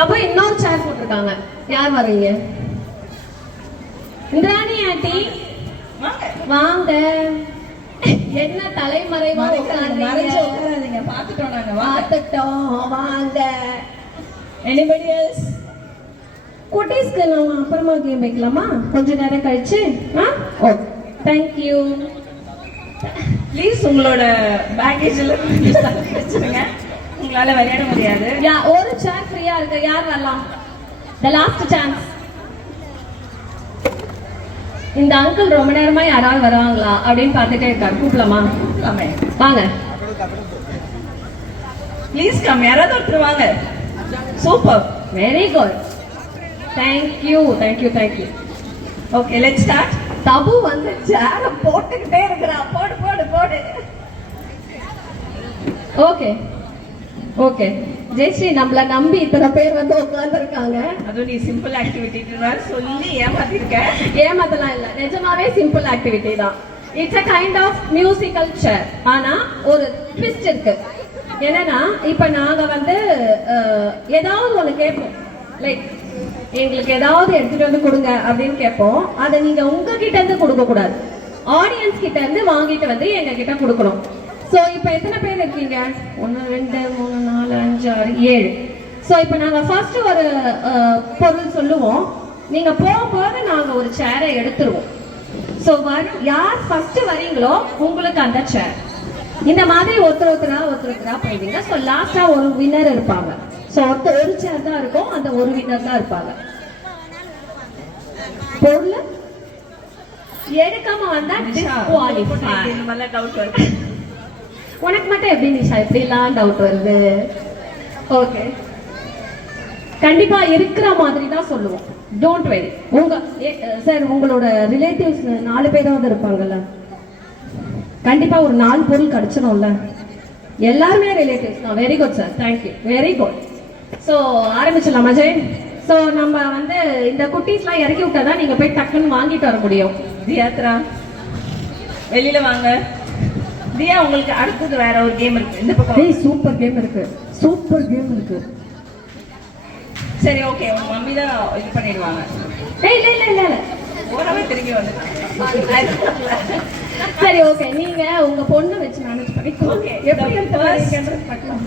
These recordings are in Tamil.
அப்போ இன்னொரு சேர் போட்டிருக்காங்க. யார் வரீங்க? இந்திராணி ஆண்டி வாங்க. என்ன தலைமறைவா உட்காராதீங்க, பாத்துட்டோம் நாங்க. பாத்துட்டோம், வாங்க. Anybody else? குட்டீஸ்க்கு நம்ம அப்புறமா கேம் வைக்கலாமா? கொஞ்ச நேரம் கழிச்சு. Okay, thank you. ப்ளீஸ் உங்களோட பேக்கேஜ்ல வச்சிருங்க, உங்களால விளையாட முடியாது. ஒரு சேர் ஃப்ரீயா இருக்கு, யார் வரலாம்? The last chance. இந்த அங்கிள் ரொம்ப நேரமா யாராவது வருவாங்களா அப்படின்னு பார்த்துட்டே இருக்காரு. கூப்பிடலாமா? வாங்க ப்ளீஸ் கம். யாராவது ஒருத்தர் வாங்க. Super, very good, thank you thank you thank you. Okay, let's start. Tabu வந்து சேர போட்டுக்கிட்டே இருக்கிறா. போடு போடு போடு. ஓகே ஓகே ஜெயஸ்ரீ, நம்மள நம்பி இத்தனை பேர் வந்து உட்கார்ந்து இருக்காங்க. அதுவும் நீ சிம்பிள் ஆக்டிவிட்டி சொல்லி ஏமாத்திருக்க. ஏமாத்தலாம் இல்ல, நிஜமாவே சிம்பிள் ஆக்டிவிட்டி தான். It's a kind of musical chair. ஆனா ஒரு ட்விஸ்ட் இருக்கு. என்னன்னா, இப்ப நாங்க வந்து ஏதாவது ஒண்ணு கேட்போம். லைக் எங்களுக்கு ஏதாவது எடுத்துட்டு வந்து கொடுங்க அப்படின்னு கேட்போம். அதை நீங்க உங்ககிட்ட இருந்து கொடுக்க கூடாது, ஆடியன்ஸ் கிட்ட இருந்து வாங்கிட்டு வந்து எங்க கிட்ட கொடுக்கணும். சோ இப்ப எத்தனை பேர் இருக்கீங்க? 1 2 3 4 5 6 7. சோ இப்ப நாங்க ஃபர்ஸ்ட் ஒரு பொருள் சொல்லுவோம். நீங்க போகும்போது நாங்க ஒரு சேரை எடுத்துருவோம். சோ யார் ஃபர்ஸ்ட் வரீங்களோ உங்களுக்கு அந்த சேர். இந்த மாதிரி ஒருத்தரா போயிடுங்க. சோ லாஸ்டா ஒரு வின்னர் இருப்பாங்க. சோ ஒரு சேர் தான் இருக்கும், அந்த ஒரு வின்னர் தான் இருப்பாங்க. பொருள் எடுக்காம வந்தா டிஸ்குவாலிஃபை. டவுட் வருது உனக்கு மட்டும் எப்படி நிஷா இப்படிலாம் டவுட் வருது? ஓகே, கண்டிப்பா இருக்கிற மாதிரி தான் சொல்லுவோம். Don't worry. உங்க சார், உங்களோட ரிலேட்டிவ்ஸ் 4 பேராவது இருப்பாங்கல்ல, கண்டிப்பா ஒரு 4 பொருள் கிடைச்சிடும்ல. எல்லாருமே ரிலேட்டிவ்ஸ் தான். Very good sir, thank you, very good. So ஆரம்பிச்சிடலாம் அஜய். ஸோ நம்ம வந்து இந்த குட்டீஸ்லாம் இறக்கி விட்டாதான் நீங்க போய் டக்குன்னு வாங்கிட்டு வர முடியும். தியாத்ரா வெளியில வாங்க. தியா, உங்களுக்கு அடுத்தது வேற ஒரு கேம் இருக்கு. இந்த பக்கம் சூப்பர் கேம் இருக்கு, சூப்பர் கேம் இருக்கு. சரி, ஓகே, உங்க மம்மி தான் இது பண்ணிடுவாங்க. இல்ல இல்ல இல்ல இல்ல, ஓரவே திரும்பி வந்து. சரி, ஓகே, நீங்க உங்க பொண்ணு வச்சு மேனேஜ் பண்ணிக்கோங்க. ஓகே,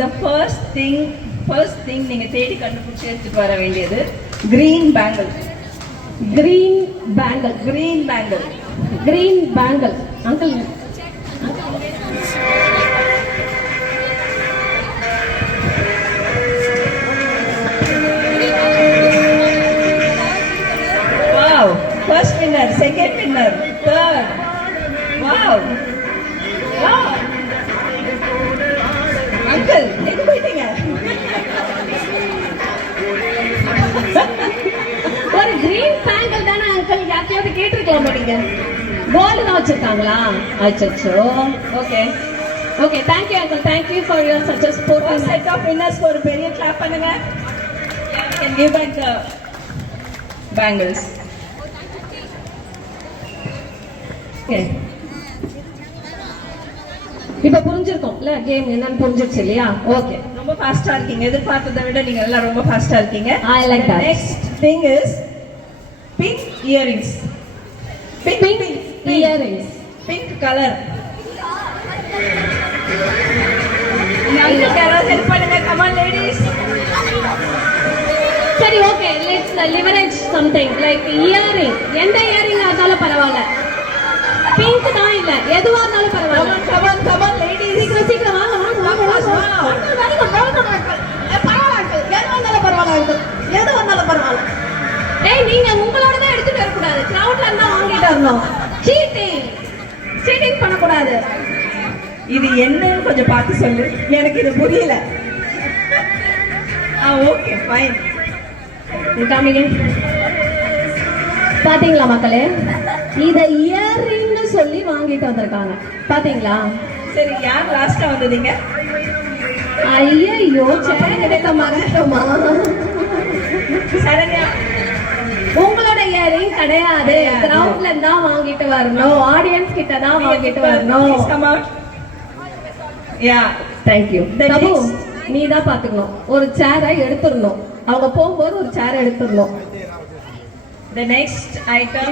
the first thing நீங்க தேடி கண்டுபிடிச்சு எடுத்துட்டு வர வேண்டியது green bangle. Green bangle, green bangle, green bangle. Uncle wow, first winner, second winner, third. Wow, wow. Uncle எங்க போயிட்டீங்க? ஒரு கிரீன் பேங்கிள் தானே அங்கிள், யாரையாவது கேட்டிருக்கலாம். நீங்க கோல்டு தான் வச்சிருக்காங்களா? அச்சோ. Okay okay, thank you uncle, thank you for your such a sporting set of winners. ஒரு பெரிய கிளாப் பண்ணுங்க. can give back the bangles. Okay, இப்ப புரிஞ்சிருக்கோம்ல கேம் என்னன்னு புரிஞ்சிருச்சு இல்லையா? ஓகே, ரொம்ப ஃபாஸ்டா இருக்கீங்க. எதிர்பார்த்ததை விட நீங்க எல்லாம் ரொம்ப ஃபாஸ்டா இருக்கீங்க. I like that. Next thing is pink earrings. Pink earrings, pink color. உங்களுக்கு யாராவது ஹெல்ப் பண்ணுங்க. come on ladies. சரி, okay, let's leverage something like earring. எந்த earring ஆனாலும் பரவாயில்ல, பிங்க் தான் இல்ல, எதுவா இருந்தாலும் பரவாயில்ல. come on ladies. சீக்கிரம் சீக்கிரம் வாங்க வாங்க வாங்க வாங்க. எது வந்தாலும் பரவாயில்ல. ஏய், நீங்க உங்களோட தான் எடுத்துட்டு வர கூடாது, கிரவுட்ல இருந்தா வாங்கிட்டு வரணும். சீட்டிங் பண்ண கூடாது. இது என்னன்னு கொஞ்சம் பார்த்து சொல்லு, எனக்கு இது புரியல. Okay fine. பாத்தீங்களா மக்களே, இத இயரிங்னு சொல்லி வாங்கிட்டு வந்திருக்காங்க. பாத்தீங்களா? சரி, யார் லாஸ்டா வந்ததீங்க? ஐயோ, சேர் எடுக்க மறந்துட்டோமா? சரண்யா, உங்களோட இயரிங் கிடையாது, கிரவுட்ல தான் வாங்கிட்டு வரணும், ஆடியன்ஸ் கிட்ட தான் வாங்கிட்டு வரணும். Come out. Yeah, thank you. Tabu, நீ தான் பாத்துக்கணும். ஒரு சேரை எடுத்துடணும். அவங்க போகும்போது ஒரு சேர் எடுத்துடணும். The next item,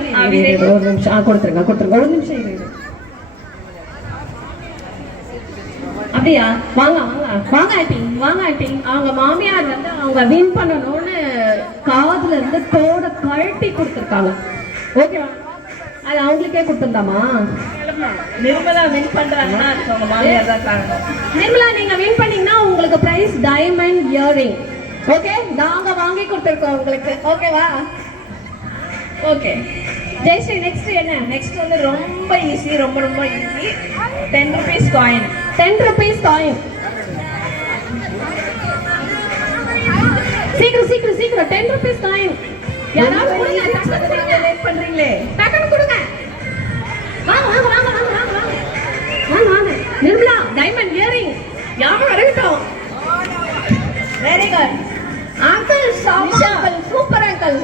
ஒரு நிமிஷம் கொடுத்துருங்க ஒரு நிமிஷம் இரு. அப்படியா? வாங்க ஆண்டி. அவங்க மாமியார் வந்து அவங்க வின் பண்ணணும்னு காதுல இருந்து தோட கழட்டி கொடுத்துருக்காங்க. ஓகேவா? அது அவங்களுக்கே கொடுத்துருந்தாமா? நிர்மலா வின் பண்றாங்கன்னா அதுக்கு அவங்க மாமியார் தான் காரணம். நிர்மலா நீங்க வின் பண்ணீங்கன்னா உங்களுக்கு பிரைஸ் டைமண்ட் இயரிங். ஓகே, நாங்க வாங்கி கொடுத்துருக்கோம் உங்களுக்கு. ஓகேவா? ஓகே ஜெயஸ்ரீ, நெக்ஸ்ட் என்ன? நெக்ஸ்ட் வந்து ரொம்ப ஈஸி, ரொம்ப easy. 10 rupees coin. 10 rupees coin. சீக்கிரம் 10 rupees காயின். யாராவது கொடுங்க. லேட் பண்றீங்களே, டக்குனு கொடுங்க. வாங்க. நிர்மலா டைமண்ட் இயரிங் யாரும் வரட்டும். Very good uncle. Super uncle.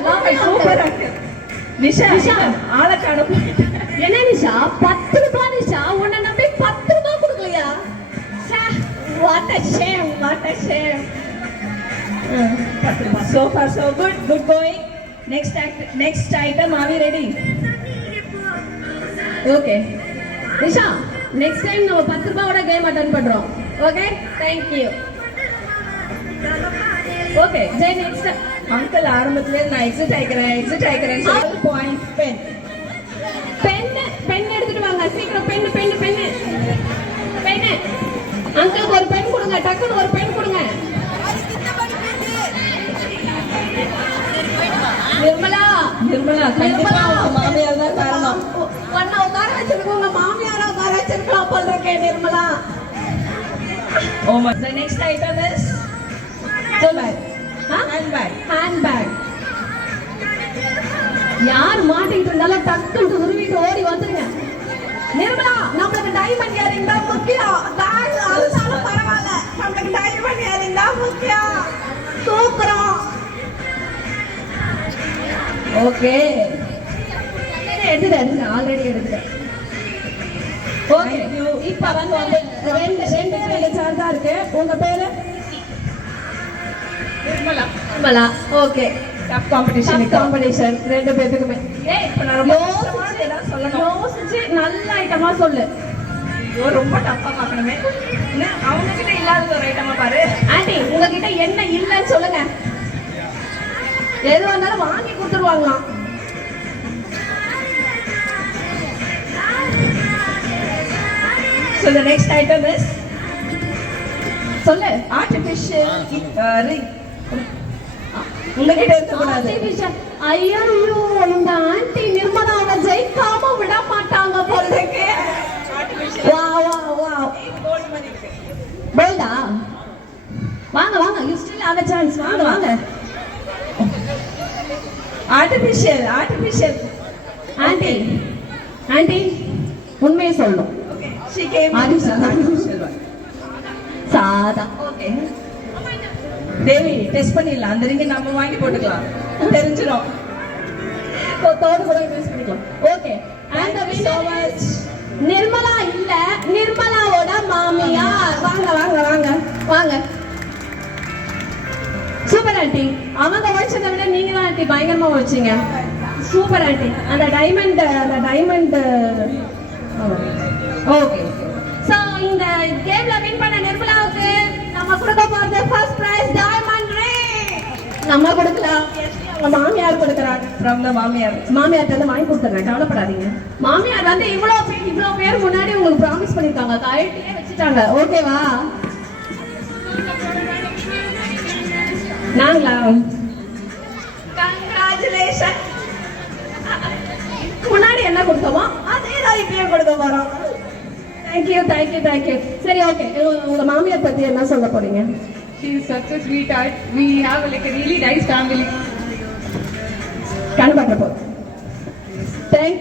Super uncle. Nisha ஆளக்கான என்ன நிஷா 10 ரூபாய்? நிஷா உன்னை நம்பி 10 ரூபாய் கொடுக்கலையா? What a shame. So far so good going. Next item, are we ready? Okay Nisha, next time நம்ம 10 ரூபாயோட கேம் அட்டெண்ட் பண்றோம். Okay, thank you. Okay Jai, next. Uncle ஆரம்பத்திலே நான் எக்ஸிட் ஆயிக்கிறேன் சொல்லி பாயிண்ட் பென் எடுத்துட்டு வாங்க சீக்கிரம். பென் அங்கிளுக்கு ஒரு பென் கொடுங்க. டக்குனு ஒரு பென் கொடுங்க. நிர்மலா கண்டிப்பா உங்க மாமியார் தான் காரணம். உன்னை உட்கார வச்சிருக்கோம், உங்க மாமியார உட்கார வச்சிருக்கலாம் போல இருக்கே Nirmala. Oh my. The next item is handbag. யார் மாட்டிட்டு இருந்தாலும் டக்குன்னு உருவிட்டு ஓடி வந்துருங்க. நிர்மலா, நம்மளுக்கு டைமண்ட் இயரிங் தான் முக்கியம். பேக் அழுத்தாலும் பரவாயில்ல, நம்மளுக்கு டைமண்ட் இயரிங் தான் முக்கியம். சூப்பரம். ஓகே, எடுத்துட்டேன் ஆல்ரெடி எடுத்துட்டேன். ஓகே, இப்ப வந்து ரெண்டு பேரு சார்ஜா இருக்கு. உங்க பேரு? நிர்மலா. ஓகே, டஃப் காம்படிஷன் ரெண்டு பேத்துக்குமே. இப்ப நான் ரொம்ப கஷ்டமா ஏதாவது சொல்லணும். யோசிச்சு நல்ல ஐட்டமா சொல்லு. ஐயோ, ரொம்ப டஃப்பா பார்க்கணுமே. அவங்க கிட்ட இல்லாத ஒரு ஐட்டமா பாரு. ஆண்டி, உங்ககிட்ட என்ன இல்லைன்னு சொல்லுங்க. எது வந்தாலும் வாங்கி கொடுத்துருவாங்களாம். So the next item is சொல்லு. artificial ring. உங்ககிட்ட இருக்க கூடாது. ஐயோ, இந்த ஆண்டி நிர்மலாவை ஜெயிக்காம விட மாட்டாங்க போல இருக்கு. வா போல்டா. வாங்க, you still have a chance. வாங்க. artificial. ஆண்டி உண்மையை சொல்லணும். Okay, she came artificial one. சாதா. Okay, தேவி டெஸ்ட் பண்ணிடலாம். அந்த ரிங்க நம்ம வாங்கி போட்டுக்கலாம், தெரிஞ்சிடும். தோடு கூட யூஸ் பண்ணிக்கலாம். Okay, and the winner so much. Nirmala இல்ல, நிர்மலாவோட மாமியார். வாங்க. Super aunty. அவங்க உழைச்சதை விட நீங்க தான் ஆண்டி பயங்கரமா உழைச்சீங்க. Super aunty. அந்த டைமண்ட் ஓகே. சோ இந்த கேம்ல வின் பண்ண நிர்மலாவுக்கு நம்ம கொடுக்க போறது ஃபர்ஸ்ட் பிரைஸ் டைமண்ட் ரிங். நம்ம கொடுக்கலாம், அவங்க மாமியார் கொடுக்கறாங்க. from the மாமியார்ட்ட வந்து வாங்கி கொடுத்துறேன், கவலைப்படாதீங்க. மாமியார் வந்து இவ்வளவு பேர் முன்னாடி உங்களுக்கு ப்ராமிஸ் பண்ணிருக்காங்க, கழட்டியே வச்சுட்டாங்க. ஓகேவா? நாங்களா? congratulations. முன்னாடி என்ன கொடுத்தோமோ அதே தான் இப்பயும் கொடுக்க போறோம். தேங்க்யூ. சரி, ஓகே. உங்க மாமியார் பத்தி என்ன சொல்ல போறீங்க? She is such a sweetheart. We have like a really nice family. கண்டுபாட்ட போறோம். தேங்க்